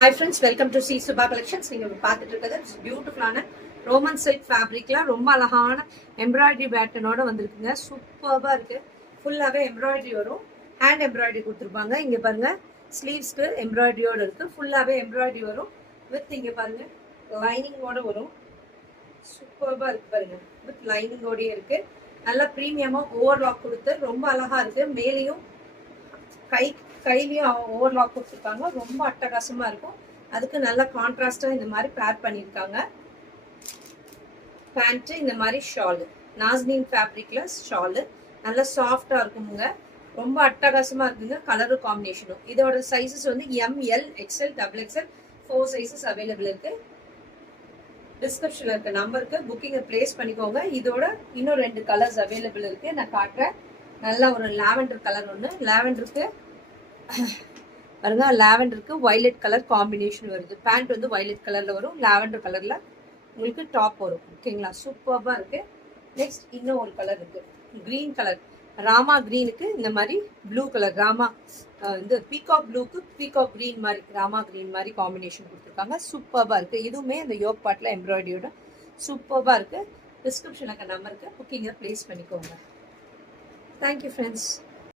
Hi friends, welcome to C Subha Collections. நீங்க பார்த்துட்டு இருக்கிறது பியூட்டிஃபுல்லான ரோமன் சில்க் ஃபேப்ரிக்ல ரொம்ப அழகான எம்ப்ராய்டரி பேட்டர்னோட வந்திருக்குங்க. சூப்பர்பா இருக்கு. ஃபுல்லாவே எம்ப்ராய்டரி வரும். ஹேண்ட் எம்ப்ராய்டரி கொடுத்துருப்பாங்க. இங்க பாருங்க ஸ்லீவ்ஸ்க்கு எம்ப்ராய்டரியோட இருக்கு. ஃபுல்லாவே எம்ப்ராய்டரி வரும். வித் இங்க பாருங்க லைனிங்கோட வரும். சூப்பர்பா இருக்கு பாருங்க. வித் லைனிங்கோடயே இருக்கு. நல்லா பிரீமியமா ஓவர்லாக் கொடுத்து ரொம்ப அழகா இருக்கு. மேலேயும் கையிலையும் ஓவர்லாக் கொடுத்துருக்காங்க. ரொம்ப அட்டகாசமா இருக்கும். அதுக்கு நல்ல கான்ட்ராஸ்டா இந்த மாதிரி பேர் பண்ணியிருக்காங்க. பேண்ட் இந்த மாதிரி ஷாலு நாஸ்னின் ஃபேப்ரிக்ல ஷாலு நல்லா சாஃப்டா இருக்குங்க. ரொம்ப அட்டகாசமா இருக்குங்க. கலரு காம்பினேஷனும் இதோட சைஸஸ் வந்து ML XL XXL 4 sizes available இருக்கு. டிஸ்கிரிப்ஷன்ல இருக்க நம்பருக்கு புக்கிங்கை பிளேஸ் பண்ணிக்கோங்க. இதோட இன்னும் 2 கலர்ஸ் அவைலபிள் இருக்கு. நான் காட்டுறேன். நல்ல ஒரு லாவெண்டர் கலர் ஒன்று. லாவெண்டருக்கு பாருங்க, லாவெண்டருக்கு வயலட் கலர் காம்பினேஷன் வருது. பேண்ட் வந்து வயலட் கலர்ல வரும். லாவெண்டர் கலர்ல உங்களுக்கு டாப் வரும். ஓகேங்களா, சூப்பர்பா இருக்கு. நெக்ஸ்ட் இன்னும் ஒரு கலர் இருக்கு, கிரீன் கலர். ராமா கிரீனுக்கு இந்த மாதிரி ப்ளூ கலர், ராமா இந்த பீகாக் ப்ளூக்கு பீகாக் கிரீன் மாதிரி, ராமா கிரீன் மாதிரி காம்பினேஷன் கொடுத்துருக்காங்க. சூப்பர்பா இருக்கு. இதுவுமே அந்த யோக் பார்ட்ல எம்ப்ராய்டரியோட சூப்பர்பா இருக்கு. டிஸ்கிரிப்ஷனுக்கு நம்பருக்கு புக்கிங்கை பிளேஸ் பண்ணிக்கோங்க. Thank you friends.